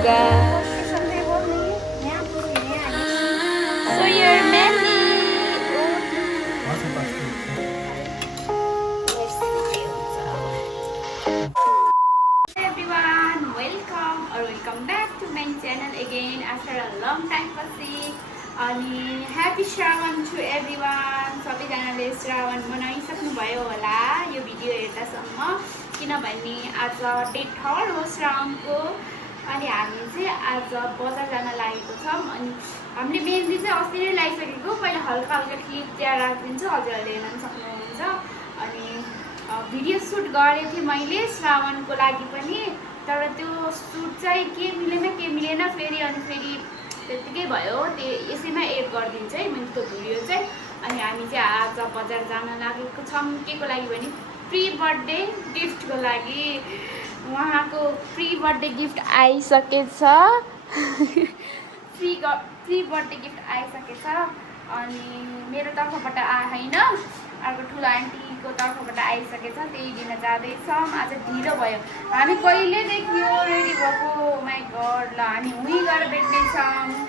लुगा So you're Mandy. Hey everyone, welcome back to my channel again after a long time पछि अनि happy Shrawan to everyone सबैजनाले श्रावण मनाइसक्नु भयो होला यो भिडियो हेर्दासम्म किनभने आज डे 3 हो श्रावणको अनि हामी चाहिँ आज बजार जान लागेको छौं अनि हामीले मेहन्दी चाहिँ अस्ति नै लगाइसकेको पहिला हल्का हल्का क्लिप त्यहाँ राखिदिन्छु हजुरहरूले हेर्न सक्नुहुन्छ अनि भिडियो सुट गरेको थिएँ मैले श्रावणको लागि पनि तर त्यो सुट चाहिँ के मिलेन फेरि त्यतिकै भयो त्यो यसैमा एड गरिदिन्छु है मैले त्यो भिडियो चाहिँ अनि हामी चाहिँ आज बजार जान लागेको छौं केको लागि भने प्री बर्थडे गिफ्टको लागि उहाँको प्री बर्थडे गिफ्ट आइसकेछ प्री बर्थडे गिफ्ट आइसकेछ अनि मेरो तर्फबाट होइन अर्को ठुलो आन्टीको तर्फबाट आइसकेछ त्यही दिन जाँदैछौँ आज ढिलो भयो हामी कहिलेदेखि यो रेडी भएको माई गड ल हामी उही गएर भेट्नेछौँ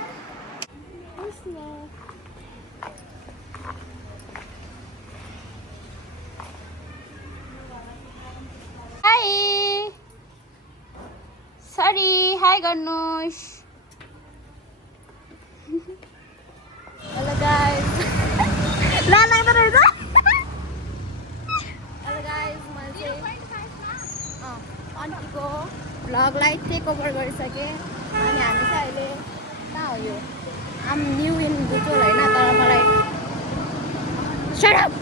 सरी हाई गर्नुस् हेलो गाइस ला लाग्दो रहेछ हेलो गाइस मैले चाहिँ आन्टीको भ्लगलाई टेक ओभर गरिसकेँ अनि हामी चाहिँ अहिले कहाँ हो यो आम न्यू इन बुटोल होइन तर मलाई शट अप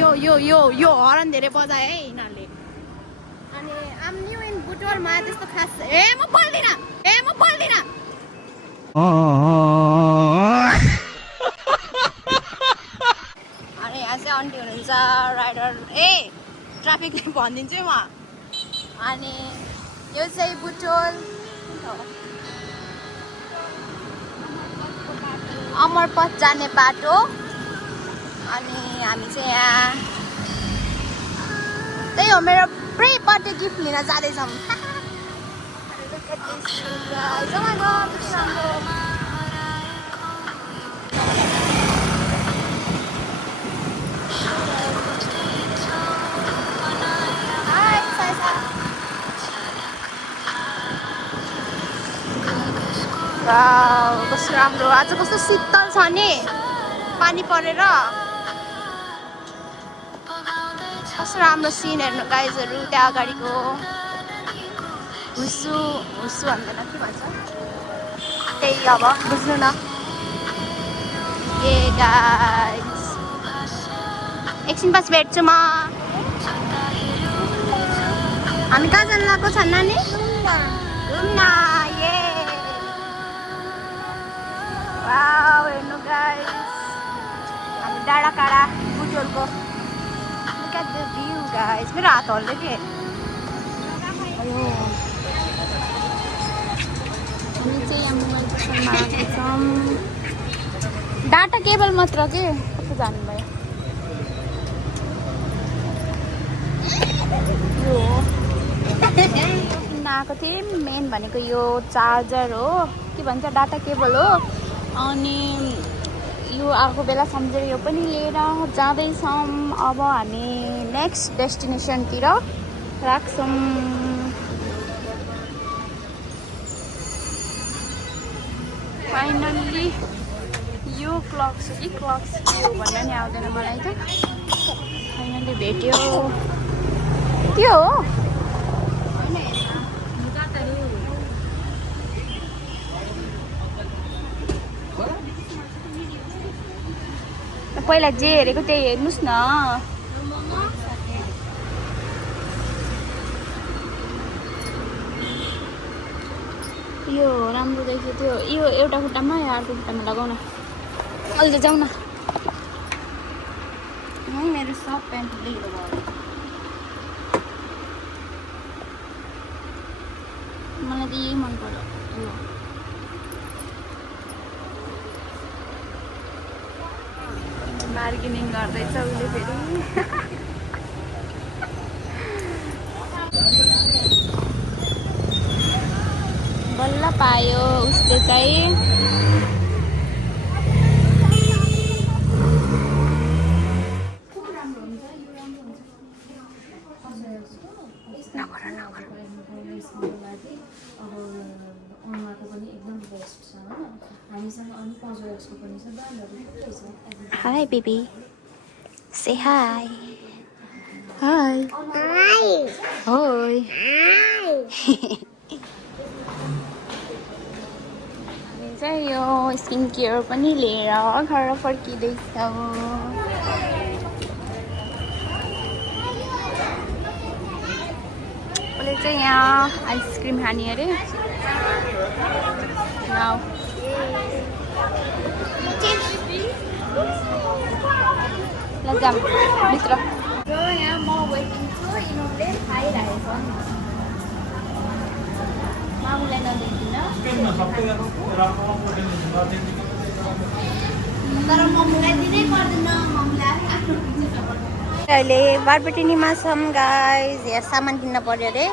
यो हर्न धेरै बजायो है यिनीहरूले अनि आम न्यू इन बुटोलमा त्यस्तो खास म बोल्दिनँ अनि यहाँ चाहिँ आन्टी हुनुहुन्छ राइडर ट्राफिकले भनिदिन्छु म अनि यो चाहिँ बुटोल अमरपथ जाने बाटो अनि हामी चाहिँ यहाँ त्यही हो मेरो प्री बर्थडे गिफ्ट लिन जाँदैछौँ कस्तो राम्रो आज कस्तो शीतल छ नि पानी परेर कस्तो राम्रो सिन हेर्नु गाइजहरू त्यहाँ अगाडिको हुस्सु भन्दैन के भन्छ त्यही अब बुझ्नु न ए गाइज एकछिन पछि भेट्छु म हामी कहाँ जानु लागेको छ नानी घुम्न वाउ हेर्नु गाइज हामी डाँडाकाँडा बुटोलको Look at the view guys मेरो हात हल्दै के हामी चाहिँ यहाँ मोबाइल पसलमा आएको छौँ डाटा केबल मात्र के कस्तो जानुभयो यो किन्न आएको थिएँ मेन भनेको यो चार्जर हो के भन्छ डाटा केबल हो अनि यो आएको बेला सम्झेर यो पनि लिएर जाँदैछौँ अब हामी नेक्स्ट डेस्टिनेसनतिर राख्छौँ फाइनल्ली यो क्लक छ कि क्लक यो भन्न नि आउँदैन मलाई त फाइनल्ली भेट्यो त्यो हो पहिला जे हेरेको त्यही हेर्नुस् न यो राम्रो देख्छ त्यो यो एउटा खुट्टामा या अर्को खुट्टामा लगाउन अहिले जाउँ न मेरो सब प्यान्ट लिएर भयो मलाई त यही मन पर्यो बार्गेनिङ गर्दैछ उसले फेरि बल्ल पायो उसले चाहिँ। Hi, baby. Say hi. Hi. Hi. Hoi. हामी चाहिँ यो स्किन केयर पनि लिएर घर फर्किँदैछौँ। उसले चाहिँ यहाँ आइसक्रिम खाने अरे। ल जाऊँ भित्र। यहाँ म वेटिङ छु, यिनीहरूले खाइरहेको नि। मामुलाई नदिन्दिन तर मम्मीलाई दिनै पर्दैन। अहिले बारबेटिनीमा छौँ गाइज। यहाँ सामान किन्न पर्यो अरे।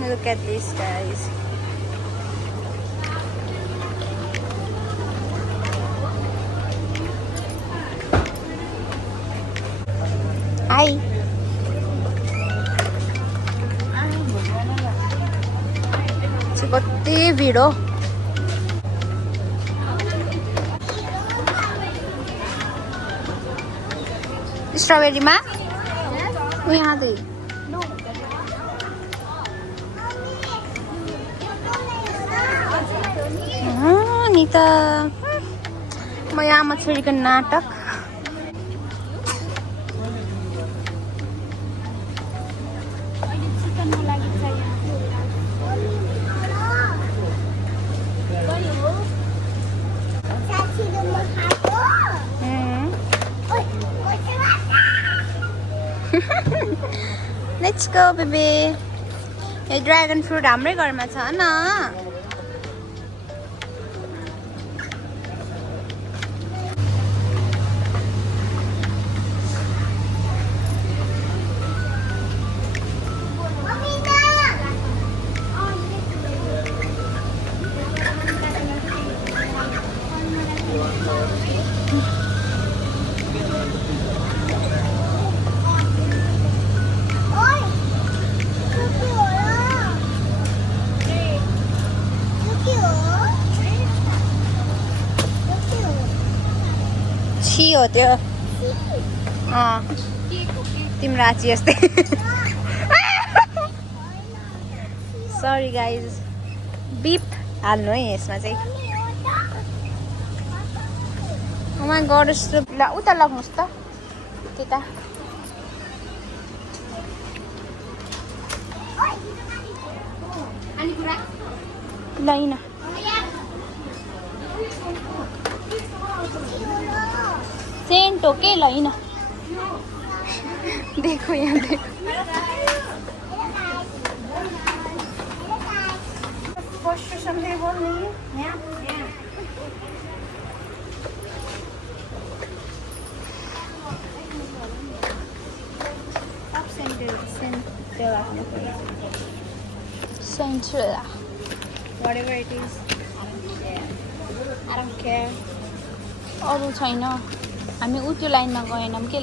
Look at this guys. Hi. कति भिड हो। स्ट्रबेरीमा यहाँ दे नि त म यहाँ छोरीको नाटक। Let's go, baby. यो ड्रागन फ्रुट हाम्रै घरमा छ न। हो त्यो तिम्रो आची जस्तै। सरी गाइज, बिप हाल्नु है यसमा चाहिँ। उहाँ गरोस् ल उता लग्नुहोस् त त्यता। लैन सेंट ओके लैन। देखो यहाँ देखो। Centrella, whatever it is. Yeah, I don't care. अरू छैन। हामी उ त्यो लाइनमा गएनौँ के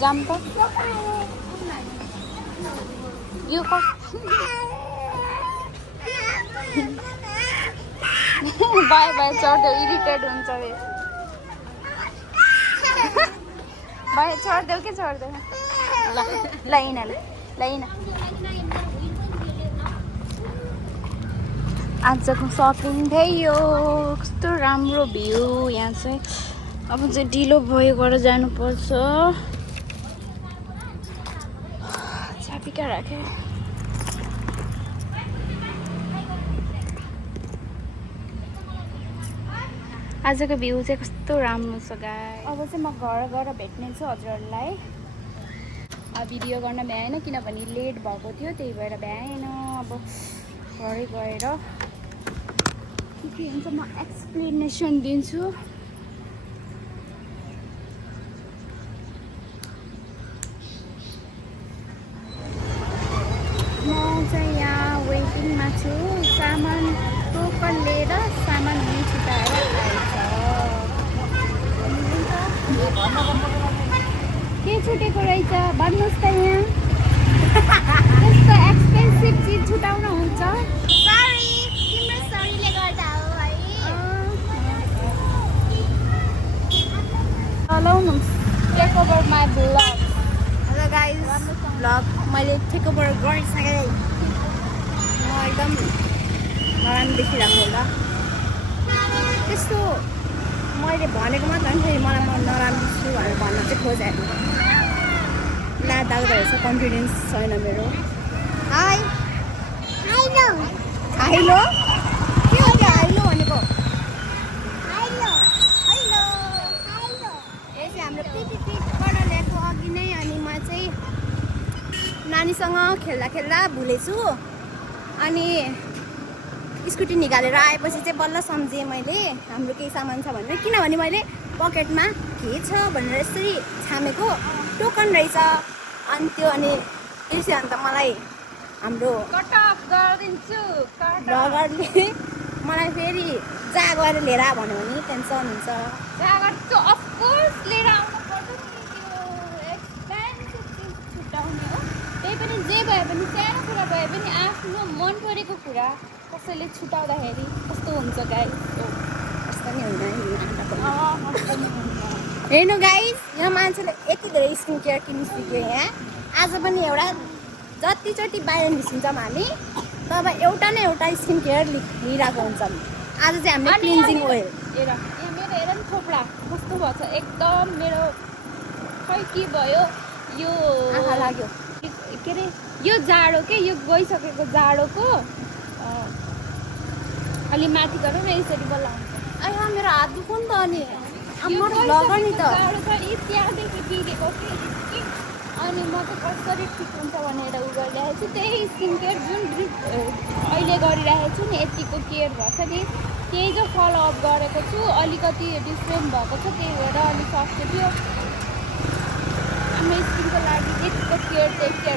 जाम त। यो बाय बाय चढ्दै इरिटेट हुन्छ रे। बाय चढ्दै के चढ्दै ल लैन लैन। आजको सपिङ थियो। कस्तो राम्रो भ्यू यहाँ चाहिँ। अब चाहिँ ढिलो भयो गरेर जानुपर्छ। चाबी कहाँ राखेँ? आजको भ्यू चाहिँ कस्तो राम्रो छ गाइस। अब चाहिँ म घर गएर भेट्ने छु हजुरहरूलाई। भिडियो गर्न भ्याएन किनभने लेट भएको थियो, त्यही भएर भ्याएन। अब घरै गएर के हुन्छ म एक्सप्लेनेसन दिन्छु। म छुटेको रहेछ भन्नुहोस् त यहाँ त्यस्तो एक्सपेन्सिभ चिज छुटाउन हुन्छ सरी तिम्रो सरीले गर्दा हो है चलाउनु take over my blog hello guys blog मैले टेक ओभर गरिसकेँ म एकदम नराम्रो देखिरहेको होला त्यस्तो मैले भनेको मात्र नि फेरि मलाई म नराम्रो छु भनेर भन्न चाहिँ खोजेको ला दाग्दो रहेछ कन्फिडेन्स छैन मेरो हाई हाइलो हाइलो के हो त्यो हाइलो भनेको हाइलो हाइलो हाइलो यो चाहिँ हाम्रो पिकबाट ल्याएको अघि नै अनि म चाहिँ नानीसँग खेल्दा खेल्दा भुलेछु अनि स्कुटी निकालेर आएपछि चाहिँ बल्ल सम्झेँ मैले हाम्रो केही सामान छ भनेर किनभने मैले पकेटमा के छ भनेर यसरी छामेको टोकन रहेछ अनि त्यो अनि बिर्स्यो अन्त मलाई हाम्रो ब्लगरले मलाई फेरि जा गएर लिएर भन्यो भने टेन्सन हुन्छ त्यही पनि जे भए पनि सानो कुरा भए पनि आफ्नो मन परेको कुरा कसैले छुटाउँदाखेरि कस्तो हुन्छ गाइस कस्तो नि होइन हेर्नु गाइस यहाँ मान्छेले यति धेरै स्किन केयर किन्नु सिक्यो यहाँ आज पनि एउटा जतिचोटि बाहिर निस्किन्छौँ हामी तब एउटा न एउटा स्किन केयर लिइरहेको हुन्छौँ आज चाहिँ हामीले क्लिन्जिङ ओइल हेर मेरो हेर नि थोप्रा कस्तो भएको छ एकदम मेरो खै के भयो यो आँखा लाग्यो के अरे यो जाडो के यो गइसकेको जाडोको अलि माथि गरौँ न यसरी बल्ल आउँछ अहिले मेरो हात दुख्यो नि त अनि ब्लगर नि त जाडो छ त्यहाँदेखि बिगेको कि अनि म त कसरी ठिक हुन्छ भनेर उ गरिरहेको छु त्यही स्किन केयर जुन अहिले गरिरहेको छु नि यतिको केयर भएछ नि त्यही चाहिँ फलोअप गरेको छु अलिकति डिफ्रेन्ट भएको छ त्यही भएर अलिक सस्तो थियो हाम्रो स्किनको लागि यतिको केयर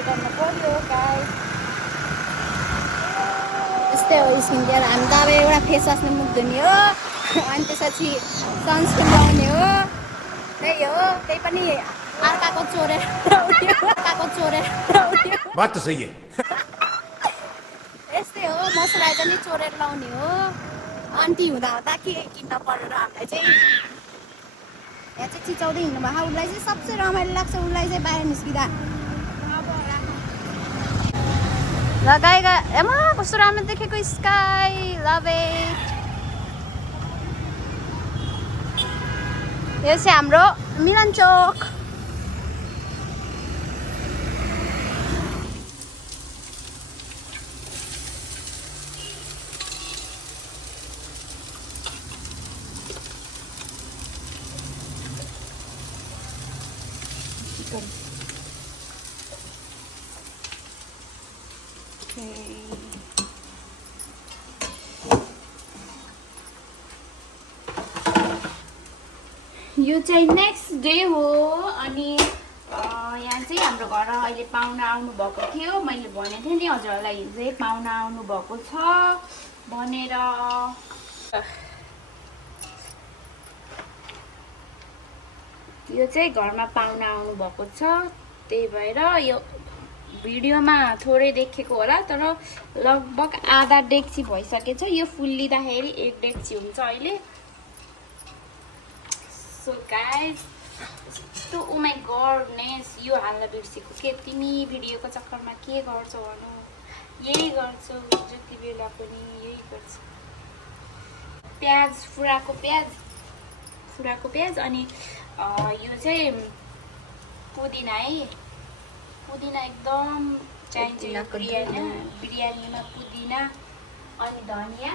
गर्नु पर्यो गाइस यस्तै हो स्किन केयर हामी त अब एउटा फेस वासले मुख धुने हो अनि त्यसपछि सनस्क्रिन लगाउने हो त्यही हो त्यही पनि अर्काको चोरेर बात तो सही है यस्तै हो मोइस्चराइजर नि चोरेर लाउने हो आन्टी हुँदा के किन्न परेर हामीलाई चाहिँ यहाँ चाहिँ चिचाउँदै हिँड्नु भएको उसलाई चाहिँ सबसे रमाइलो लाग्छ उसलाई चाहिँ बाहिर निस्किँदा ल गाई एमा कस्तो राम्रो देखेको स्काई लभ इट यो चाहिँ हाम्रो मिलन चोक यो चाहिँ नेक्स्ट डे हो अनि यहाँ चाहिँ हाम्रो घर अहिले पाहुना आउनु भएको थियो मैले भनेको थिएँ नि हजुरहरूलाई हिजो पाहुना आउनु भएको छ भनेर यो चाहिँ घरमा पाहुना आउनु भएको छ त्यही भएर यो भिडियोमा थोरै देखेको होला तर लगभग आधा डेक्ची भइसकेछ यो फुल्लिँदाखेरि एक डेक्ची हुन्छ अहिले सो गाइस यस्तो ओ माई गडनेस यो हाल्न बिर्सेको के तिमी भिडियोको चक्करमा के गर्छौ भनौँ यही गर्छौ जति बेला पनि यही गर्छ प्याज फुराको प्याज अनि यो चाहिँ पुदिना है पुदिना एकदम चाहिन्छ यो बिरयानीमा पुदिना अनि धनिया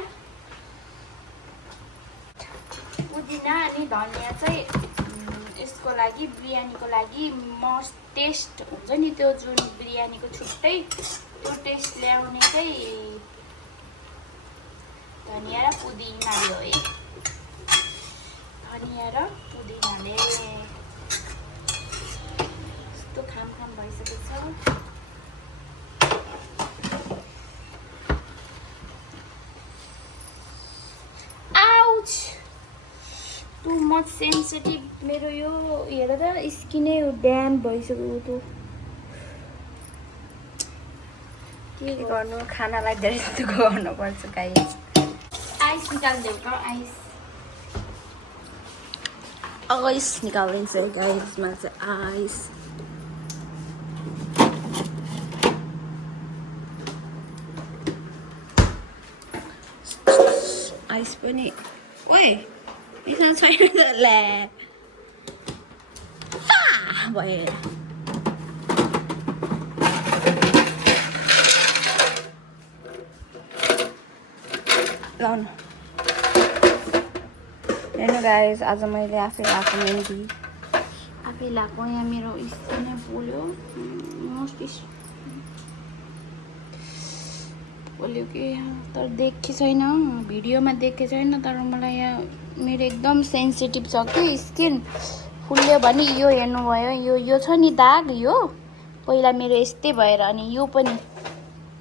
अनि धनिया चाहिँ यसको लागि बिरयानीको लागि मस्ट टेस्ट हुन्छ नि त्यो जुन बिरयानीको छुट्टै त्यो टेस्ट ल्याउने चाहिँ धनिया र पुदिनाले हो है धनिया र पुदिनाले यस्तो खाम भइसकेको छ आउच टु म सेन्सिटिभ मेरो यो हेर त स्किनै ड्याम भइसक्यो त के गर्नु खानालाई धेरै जस्तो गर्नुपर्छ गाइस आइस निकाल्देऊ त आइस आइस निकालिन्छ गाइसमा चाहिँ आइस आइस पनि ओए यसमा छैन त ल्या भयो लाउनु हेर्नु गाइस आज मैले आफै लगाएको मेहन्दी आफै लगाएको यहाँ मेरो स्किनै पोल्यो पोल्यो कि तर देखेको छैन भिडियोमा देखेको छैन तर मलाई यहाँ मेरो एकदम सेन्सिटिभ छ कि स्किन फुल्यो भने यो हेर्नुभयो यो छ नि दाग यो पहिला मेरो यस्तै भएर अनि यो पनि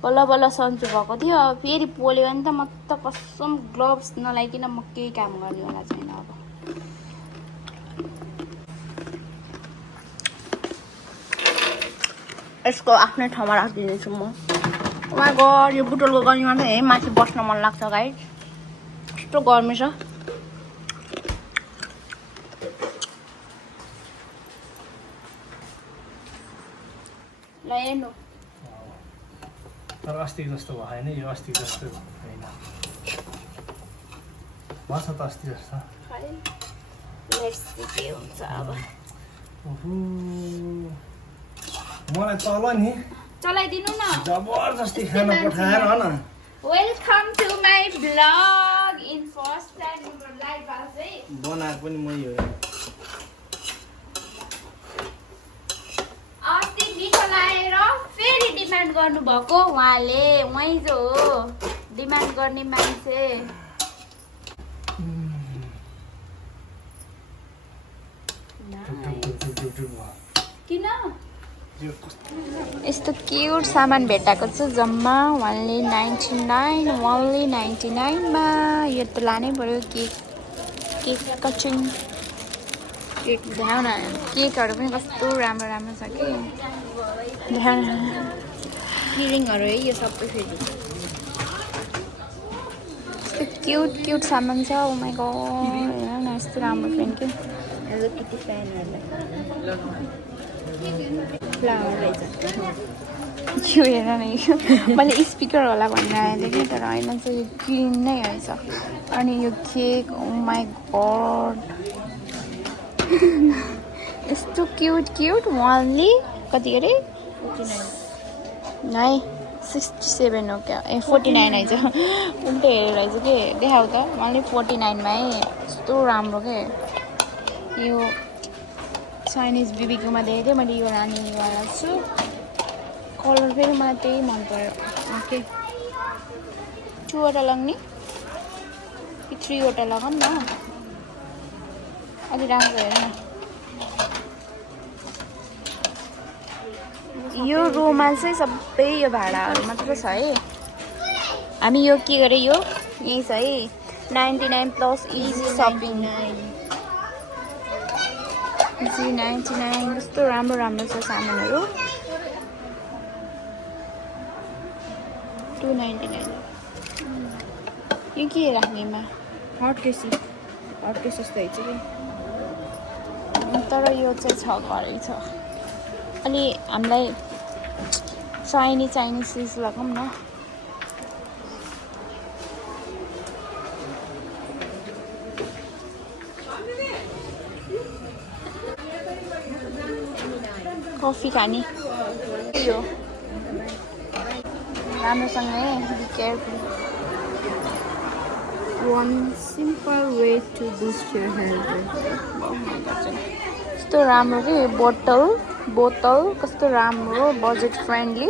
बल्ल बल्ल सन्चो भएको थियो अब फेरि पोल्यो भने त म त कसम ग्लोभ्स नलाइकन म केही काम गर्नेवाला छैन अब यसको आफ्नै ठाउँमा राखिदिनेछु म माई गड यो बुटोलको गल्लीमा त माथि बस्न मन लाग्छ गाइस कस्तो गर्मी छ ल हेर्नु तर अस्ति जस्तो भएन यो अस्ति जस्तो होइन भन्छ त अस्ति जस्तो लेट्स सी के हुन्छ अब ओहो मलाई तल नि चलाइदिनु न जबरजस्ती खाना पठाएर न welcome to my blog in first time live आज बनाएको पनि मै हो अस्ति मिठो लाएर फेरि डिमान्ड गर्नुभएको उहाँले उहाँ जो हो डिमान्ड गर्ने मान्छे किन यस्तो क्युट सामान भेटाएको छु जम्मा ओन्ली 99 मा यो त लानै पर्यो केक कटिङ केक देखाउ न केकहरू पनि कस्तो राम्रो राम्रो छ कि देखाउ न किरिङहरू है यो सबै फेरि यस्तो क्युट सामान छ ओ माई गड हेर न यस्तो राम्रो पेन कि हेलो किटी फ्यानहरूलाई फ्लावर रहेछ यो हेर न यो मैले स्पिकर होला भनेर आएको कि तर होइन चाहिँ यो ग्रिन नै रहेछ अनि यो केक ओ माई गड यस्तो क्युट ओन्ली कति अरे 67 हो क्या ए 49 रहेछ उल्टो हेरेर रहेछ कि देखाउ त ओन्ली 49 मा है यस्तो राम्रो के यो चाइनिज बिबीकोमा देखेको थिएँ मैले यो लानेवाला छु कलर फेरि मलाई त्यही मन पर्यो ओके 2वटा लगाउने कि 3वटा लगाऊँ न अलि राम्रो हेर न यो रोमा चाहिँ सबै यो भाडाहरू मात्र छ है हामी यो के गरे यो यही छ है 99 प्लस इजी सपिङ $99 कस्तो राम्रो छ सामानहरू 299 यो के राख्नेमा हट केसी जस्तो है कि तर यो चाहिँ छ घरै छ अलि हामीलाई चाइनिज चिज लगाऊँ न कफी खाने यो राम्रोसँगै be careful One simple way to boost your health. कस्तो राम्रो कि बोतल कस्तो राम्रो बजेट फ्रेन्डली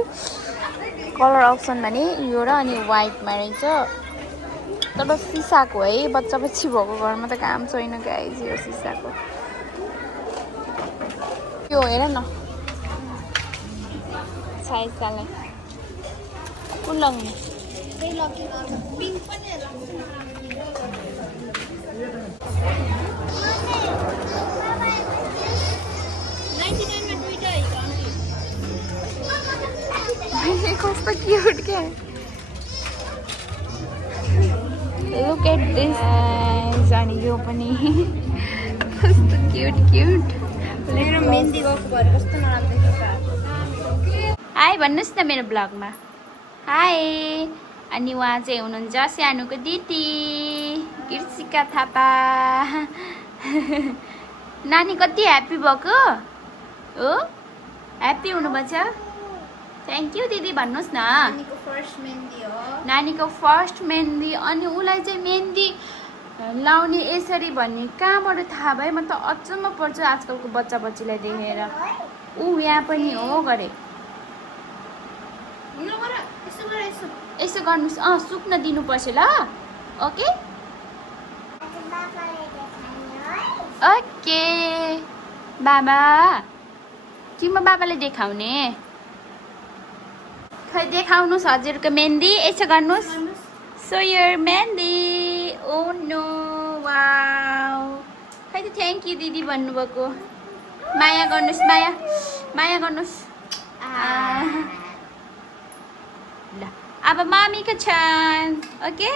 कलर अप्सन भने यो र अनि वाइटमा रहेछ तर सिसाको है बच्चा बच्ची भएको घरमा त काम छैन गाइस यो सिसाको यो हेर न साइज काले कुन लगाउने कस्तो क्युट क्या लुक एट दिस अनि यो पनि कस्तो क्युट मेरो मेहन्दी गएको भएर कस्तो नराम्रो देखिन्छ हाई भन्नुहोस् न मेरो ब्लगमा हाई अनि उहाँ चाहिँ हुनुहुन्छ सानोको दिदी कृषिका थापा नानी कति ह्याप्पी भएको हो ह्याप्पी हुनुभएको छ थ्याङ्क यू दिदी भन्नुहोस् न नानीको फर्स्ट मेहन्दी हो नानीको फर्स्ट मेहन्दी अनि उसलाई चाहिँ मेहन्दी लाउने यसरी भन्ने कहाँबाट थाहा भयो म त अचम्म पर्छु आजकलको बच्चा बच्चीलाई देखेर ऊ यहाँ पनि हो गरे यसो गर्नुहोस् सुक्न दिनुपर्छ ल ओके ओके बाबा तिम्रो बाबाले देखाउने खै देखाउनुहोस् हजुरको मेहन्दी यसो गर्नुहोस् so your mehndi oh no wow खै त थ्याङ्क यू दिदी भन्नुभएको माया गर्नुहोस् माया गर्नुहोस् ल अब मामीको छन् ओके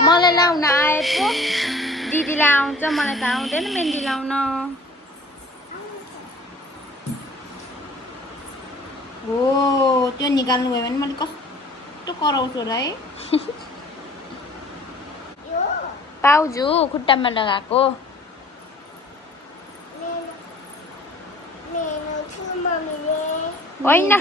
मलाई लाउन आए पो दिदीलाई आउँछ मलाई त आउँदैन मेहन्दी लाउन हो त्यो निकाल्नु भयो भने मैले कस्तो कराउँछु होला है पाउजु खुट्टामा लगाएको होइन